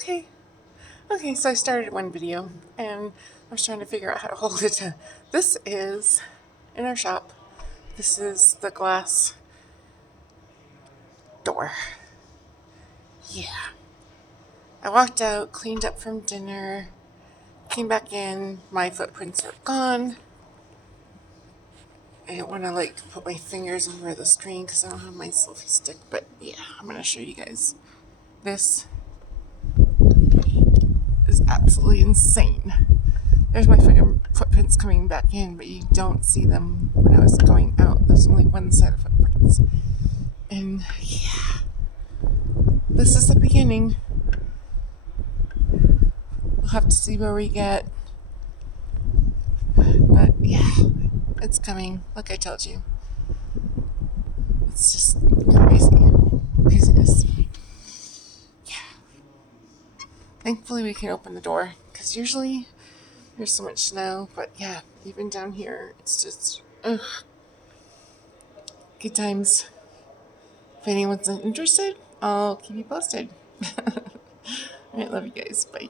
Okay. Okay, so I started one video and I was trying to figure out how to hold it. This is in our shop. This is the glass door. Yeah. I walked out, cleaned up from dinner, came back in. My footprints are gone. I don't want to put my fingers over the screen because I don't have my selfie stick, but yeah, I'm going to show you guys. This is absolutely insane. There's my footprints coming back in, but you don't see them when I was going out. There's only one set of footprints. And yeah, this is the beginning. We'll have to see where we get. But yeah, it's coming, like I told you. It's just craziness. Yeah. Thankfully we can open the door, because usually there's so much snow, but yeah, even down here, it's just, ugh. Good times. If anyone's interested, I'll keep you posted. Alright, love you guys. Bye.